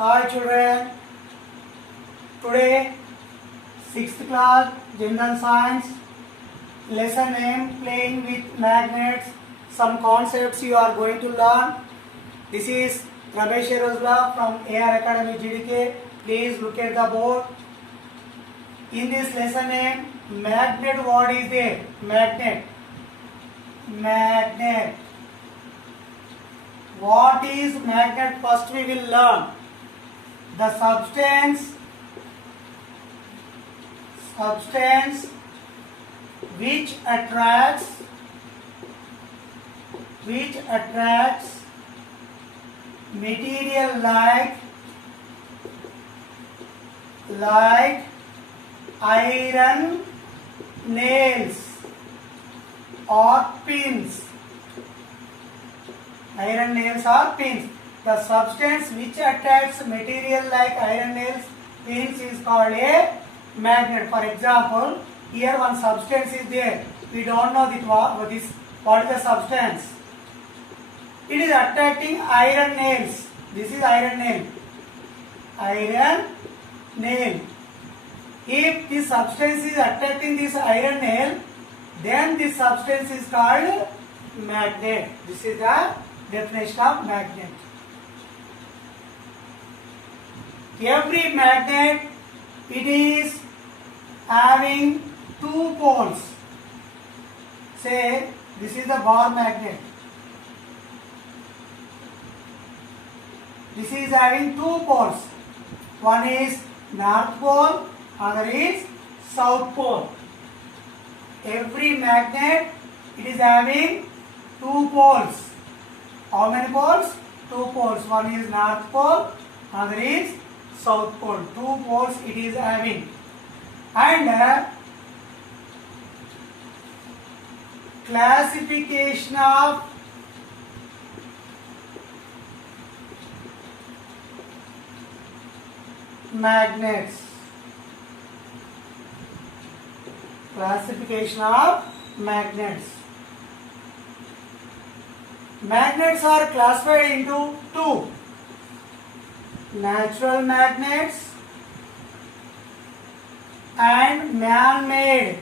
Hi children, today 6th class General Science lesson name playing with magnets. Some concepts you are going to learn. This is Ramesh Rosla from AR Academy GDK. Please look at the board. In this lesson name, magnet, what is there? Magnet. Magnet. What is magnet? First we will learn. The substance which attracts material like iron nails or pins. Iron nails or pins. The substance which attracts material like iron nails, pins is called a magnet. For example, here one substance is there. We don't know what is the substance. It is attracting iron nails. This is iron nail. Iron nail. If this substance is attracting this iron nail, then this substance is called magnet. This is the definition of magnet. Every magnet, it is having two poles. Say this is the bar magnet. This is having two poles. One is north pole, other is south pole. Every magnet, it is having two poles. How many poles? Two poles. One is north pole, other is south pole. Two poles it is having. And classification of magnets. Classification of magnets. Magnets are classified into two: natural magnets and man-made.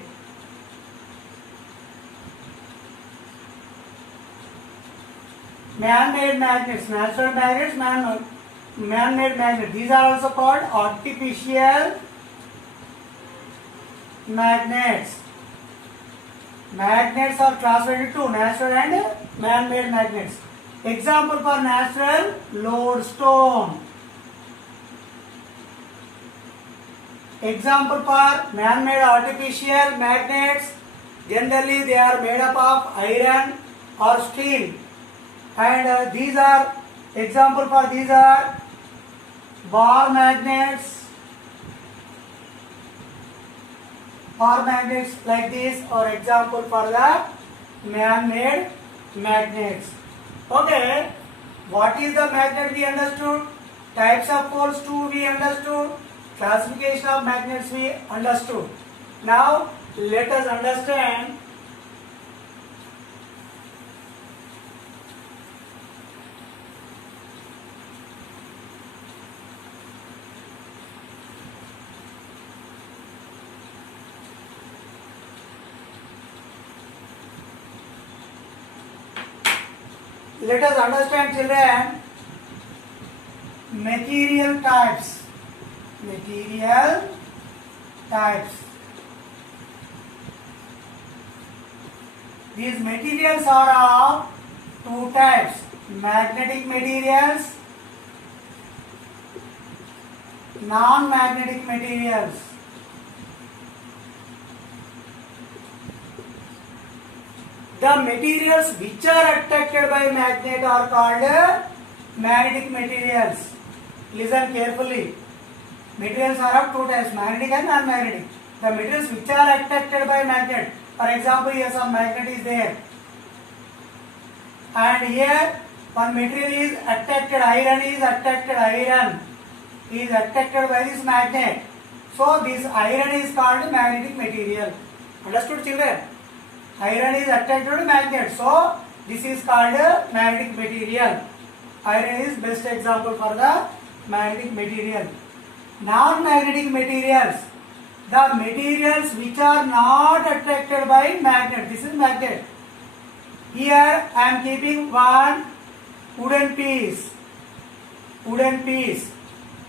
Man-made magnets, natural magnets, man-made magnets. These are also called artificial magnets. Magnets are classified into natural and man-made magnets. Example for natural: lodestone. Example for man-made artificial magnets: generally they are made up of iron or steel. And these are example for these are bar magnets. Bar magnets like this, or example for the man-made magnets. Okay, what is the magnet we understood? Types of poles too we understood. Classification of magnets we understood. Now let us understand children, material types. Material types. These materials are of two types: magnetic materials, non-magnetic materials. The materials which are attracted by magnet are called magnetic materials. Listen carefully. Materials are of two types: magnetic and non-magnetic. The materials which are attracted by magnet. For example, here some magnet is there. And here one material is attracted, iron is attracted, iron is attracted by this magnet. So this iron is called magnetic material. Understood children? Iron is attracted to magnet. So this is called magnetic material. Iron is best example for the magnetic material. Non-magnetic materials, the materials which are not attracted by magnet. This is magnet. Here I am keeping one wooden piece. Wooden piece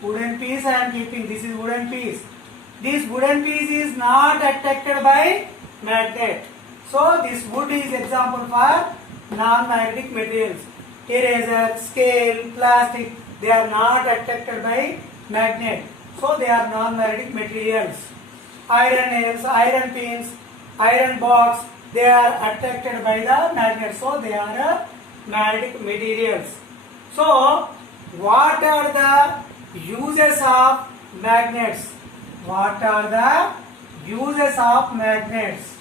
I am keeping. This is wooden piece. This wooden piece is not attracted by magnet. So this wood is example for non-magnetic materials. Eraser, scale, plastic, they are not attracted by magnet. So they are non-magnetic materials. Iron nails, iron pins, iron box, they are attracted by the magnet. So they are magnetic materials. So what are the uses of magnets? What are the uses of magnets?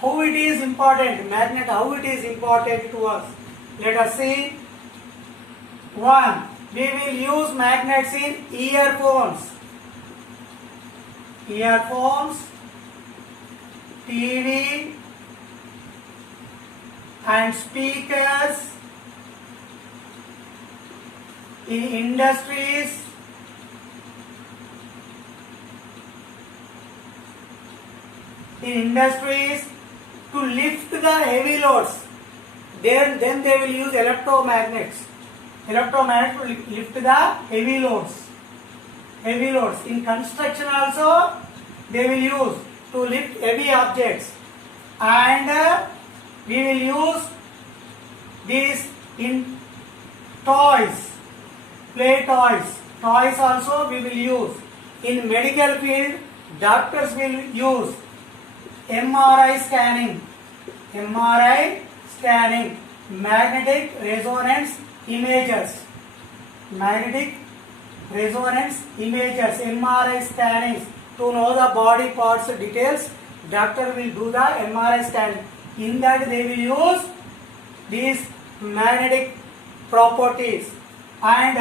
How it is important? Magnet, how it is important to us? Let us see. 1. We will use magnets in earphones. Earphones, TV and speakers, in industries, to lift the heavy loads. Then they will use electromagnets. Electromagnets to lift the heavy loads. In construction also they will use to lift heavy objects, and we will use these in toys, play toys. Toys also we will use. In medical field, doctors will use MRI scanning, magnetic resonance images, MRI scanning, to know the body parts details. Doctor will do the MRI scanning. In that they will use these magnetic properties, and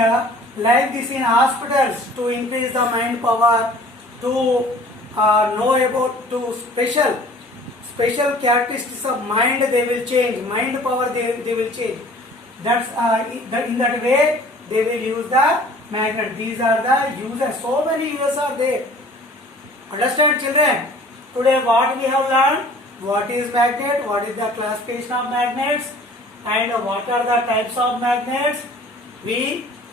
like this in hospitals, to increase the mind power, to know about to special characteristics of mind, they will change. Mind power they will change. That's in that way they will use the magnet. These are the uses. So many uses are there. Understand, children? Today what we have learned? What is magnet? What is the classification of magnets? And what are the types of magnets?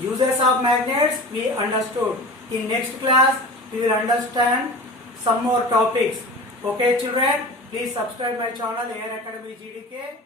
Uses of magnets we understood. In next class we will understand some more topics. Okay, children? Please subscribe my channel, Air Academy GDK.